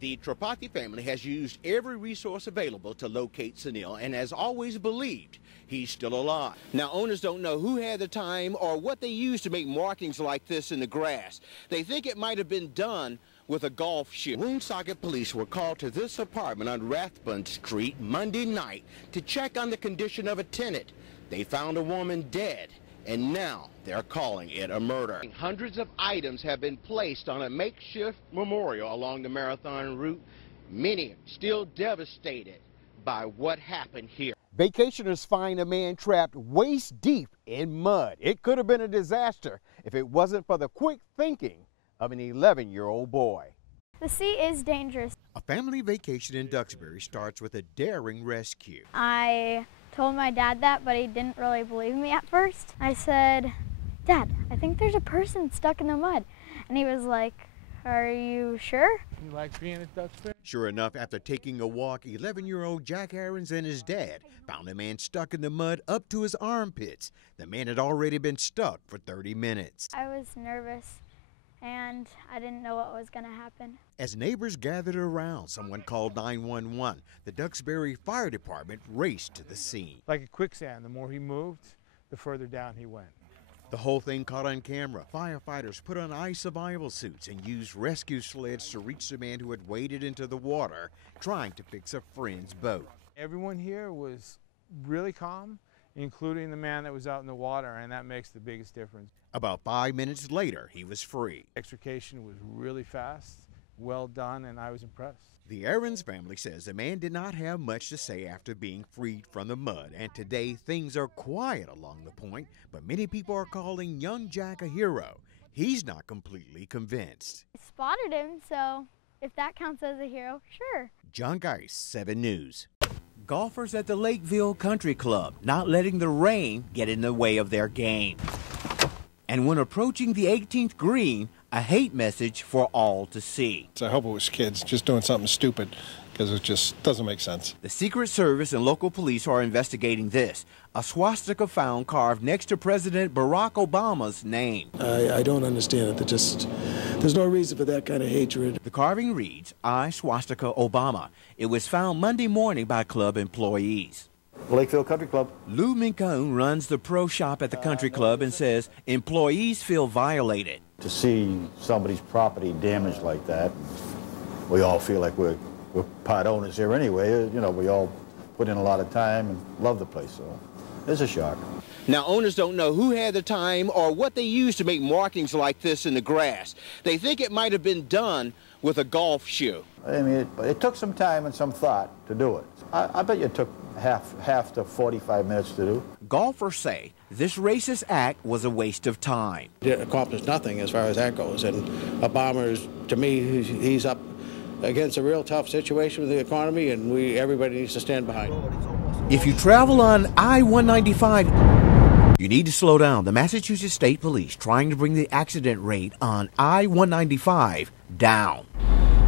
The Tripathi family has used every resource available to locate Sunil and has always believed he's still alive. Now, owners don't know who had the time or what they used to make markings like this in the grass. They think it might have been done with a golf shoe. Woonsocket police were called to this apartment on Rathbun Street Monday night to check on the condition of a tenant. They found a woman dead, and now they're calling it a murder. Hundreds of items have been placed on a makeshift memorial along the Marathon route, many still devastated by what happened here. Vacationers find a man trapped waist deep in mud. It could have been a disaster if it wasn't for the quick thinking of an 11-year-old boy. The sea is dangerous. A family vacation in Duxbury starts with a daring rescue. I told my dad that, but he didn't really believe me at first. I said, "Dad, I think there's a person stuck in the mud." And he was like, "Are you sure?" You like being at Duxbury? Sure enough, after taking a walk, 11-year-old Jack Aarons and his dad found a man stuck in the mud up to his armpits. The man had already been stuck for 30 minutes. I was nervous, and I didn't know what was going to happen. As neighbors gathered around, someone called 911. The Duxbury Fire Department raced to the scene. Like a quicksand, the more he moved, the further down he went. The whole thing caught on camera. Firefighters put on ice survival suits and used rescue sleds to reach the man who had waded into the water trying to fix a friend's boat. Everyone here was really calm, including the man that was out in the water, and that makes the biggest difference. About 5 minutes later, he was free. Extrication was really fast, well done, and I was impressed. The Aarons family says the man did not have much to say after being freed from the mud, and today things are quiet along the point, but many people are calling young Jack a hero. He's not completely convinced. I spotted him, so if that counts as a hero, sure. John Geis, 7 News. Golfers at the Lakeville Country Club not letting the rain get in the way of their game. And when approaching the 18th green, a hate message for all to see. I hope it was kids just doing something stupid, because it just doesn't make sense. The Secret Service and local police are investigating this. A swastika found carved next to President Barack Obama's name. I don't understand it. There's no reason for that kind of hatred. The carving reads, "I Swastika Obama." It was found Monday morning by club employees. Lakeville Country Club. Lou Mincone runs the pro shop at the country club and says employees feel violated. To see somebody's property damaged like that, we all feel like we're part owners here anyway. You know, we all put in a lot of time and love the place, so it's a shock. Now, owners don't know who had the time or what they used to make markings like this in the grass. They think it might have been done with a golf shoe. I mean, it took some time and some thought to do it. I bet you it took half to 45 minutes to do. Golfers say this racist act was a waste of time. It accomplished nothing as far as that goes, and Obama is, to me, he's up against a real tough situation with the economy, and everybody needs to stand behind him. If you travel on I-195, you need to slow down. The Massachusetts State Police trying to bring the accident rate on I-195 down.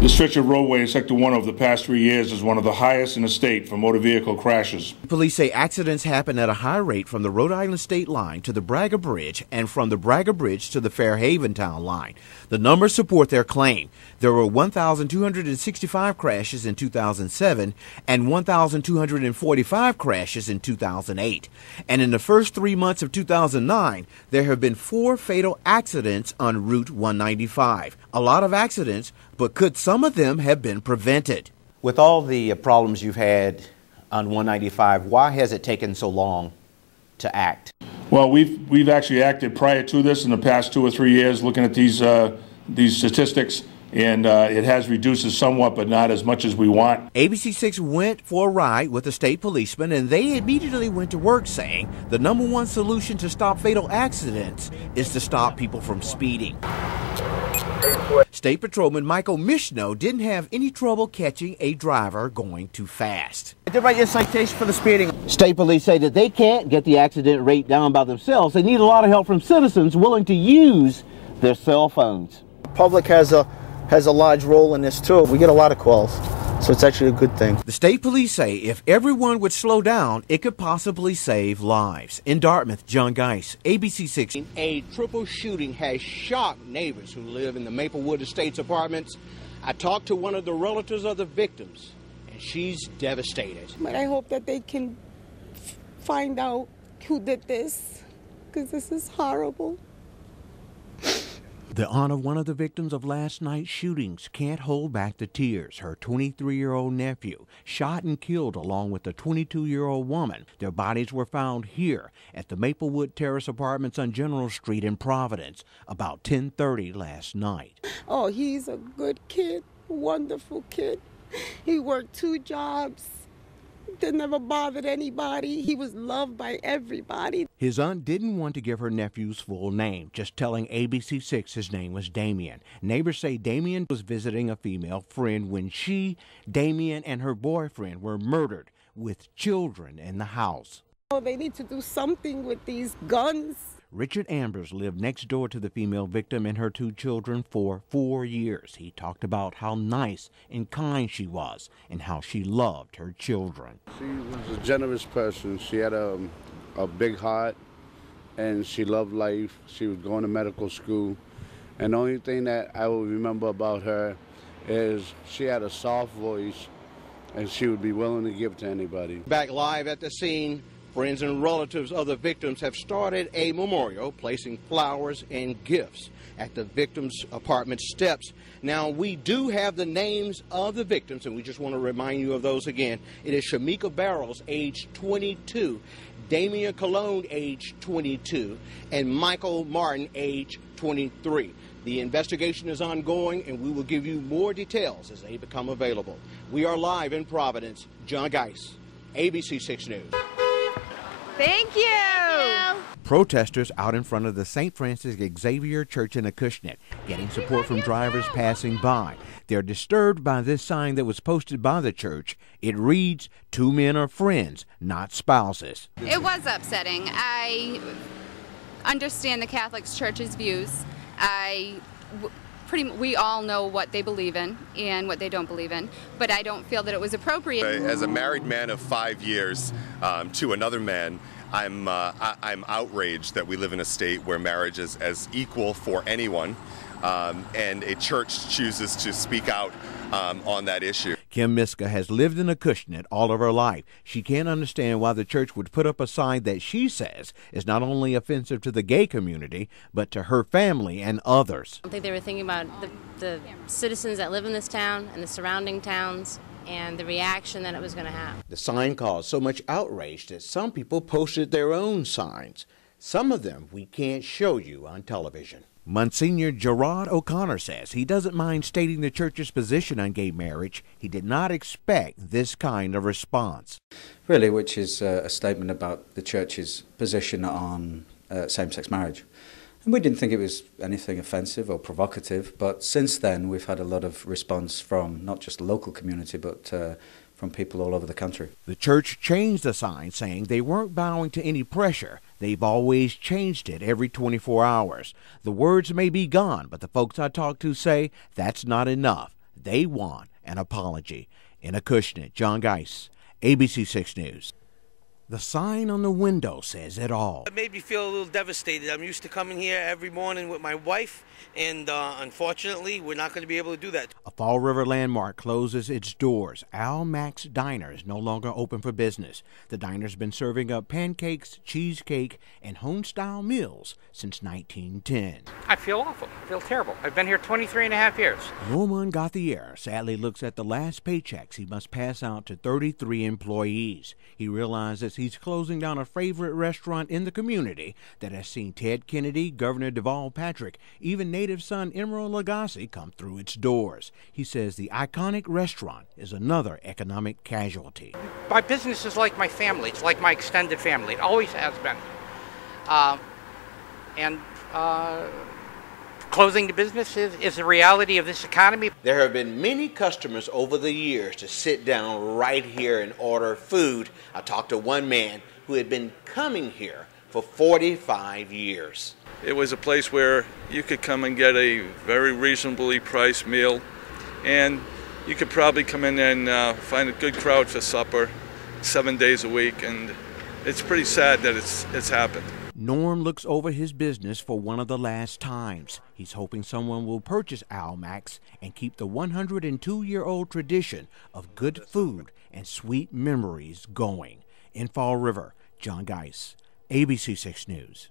The stretch of roadway in Sector 1 over the past 3 years is one of the highest in the state for motor vehicle crashes. Police say accidents happen at a high rate from the Rhode Island state line to the Braga Bridge and from the Braga Bridge to the Fairhaven town line. The numbers support their claim. There were 1,265 crashes in 2007 and 1,245 crashes in 2008. And in the first 3 months of 2009, there have been 4 fatal accidents on Route 195. A lot of accidents, but could some of them have been prevented? With all the problems you've had on 195, why has it taken so long to act? Well, we've actually acted prior to this in the past 2 or 3 years, looking at these statistics, and it has reduced it somewhat, but not as much as we want. ABC6 went for a ride with a state policeman, and they immediately went to work saying the #1 solution to stop fatal accidents is to stop people from speeding. State Patrolman Michael Mishno didn't have any trouble catching a driver going too fast. Did write your citation for the speeding. State police say that they can't get the accident rate down by themselves. They need a lot of help from citizens willing to use their cell phones. The public has a large role in this too. We get a lot of calls, so it's actually a good thing. The state police say if everyone would slow down, it could possibly save lives. In Dartmouth, John Geis, ABC6. A triple shooting has shocked neighbors who live in the Maplewood Estates apartments. I talked to one of the relatives of the victims, and she's devastated. But I hope that they can find out who did this, because this is horrible. The aunt of one of the victims of last night's shootings can't hold back the tears. Her 23-year-old nephew shot and killed along with a 22-year-old woman. Their bodies were found here at the Maplewood Terrace Apartments on General Street in Providence about 10:30 last night. Oh, he's a good kid, wonderful kid. He worked 2 jobs. That never bothered anybody. He was loved by everybody. His aunt didn't want to give her nephew's full name, just telling ABC6 his name was Damien. Neighbors say Damien was visiting a female friend when she, Damien, and her boyfriend were murdered with children in the house. Oh, they need to do something with these guns. Richard Ambers lived next door to the female victim and her 2 children for 4 years. He talked about how nice and kind she was and how she loved her children. She was a generous person. She had a big heart, and she loved life. She was going to medical school. And the only thing that I will remember about her is she had a soft voice, and she would be willing to give to anybody. Back live at the scene, friends and relatives of the victims have started a memorial, placing flowers and gifts at the victims' apartment steps. Now, we do have the names of the victims, and we just want to remind you of those again. It is Shamika Barrows, age 22, Damian Colon, age 22, and Michael Martin, age 23. The investigation is ongoing, and we will give you more details as they become available. We are live in Providence. John Geis, ABC6 News. Thank you. Protesters out in front of the St. Francis Xavier Church in Acushnet, getting support from drivers passing by. They're disturbed by this sign that was posted by the church. It reads, "Two men are friends, not spouses." It was upsetting. I understand the Catholic Church's views. We all know what they believe in and what they don't believe in, but I don't feel that it was appropriate. As a married man of 5 years to another man, I'm outraged that we live in a state where marriage is as equal for anyone, and a church chooses to speak out on that issue. Kim Miska has lived in Acushnet all of her life. She can't understand why the church would put up a sign that she says is not only offensive to the gay community, but to her family and others. I think they were thinking about the citizens that live in this town and the surrounding towns and the reaction that it was going to have. The sign caused so much outrage that some people posted their own signs. Some of them we can't show you on television. Monsignor Gerard O'Connor says he doesn't mind stating the church's position on gay marriage. He did not expect this kind of response. Really, which is a statement about the church's position on same-sex marriage. And we didn't think it was anything offensive or provocative, but since then we've had a lot of response from not just the local community, but from people all over the country. The church changed the sign, saying they weren't bowing to any pressure. They've always changed it every 24 hours. The words may be gone, but the folks I talked to say that's not enough. They want an apology. In Acushnet, John Geis, ABC6 News. The sign on the window says it all. It made me feel a little devastated. I'm used to coming here every morning with my wife, and unfortunately, we're not going to be able to do that. A Fall River landmark closes its doors. Al Max Diner is no longer open for business. The diner's been serving up pancakes, cheesecake, and home-style meals since 1910. I feel awful. I feel terrible. I've been here 23 and a half years. Roman Gauthier sadly looks at the last paychecks he must pass out to 33 employees. He realizes he's closing down a favorite restaurant in the community that has seen Ted Kennedy, Governor Deval Patrick, even native son Emeril Lagasse come through its doors. He says the iconic restaurant is another economic casualty. My business is like my family. It's like my extended family. It always has been. Closing the business is the reality of this economy. There have been many customers over the years to sit down right here and order food. I talked to one man who had been coming here for 45 years. It was a place where you could come and get a very reasonably priced meal, and you could probably come in and find a good crowd for supper 7 days a week, and it's pretty sad that it's happened. Norm looks over his business for one of the last times. He's hoping someone will purchase Almack's and keep the 102-year-old tradition of good food and sweet memories going. In Fall River, John Geis, ABC 6 News.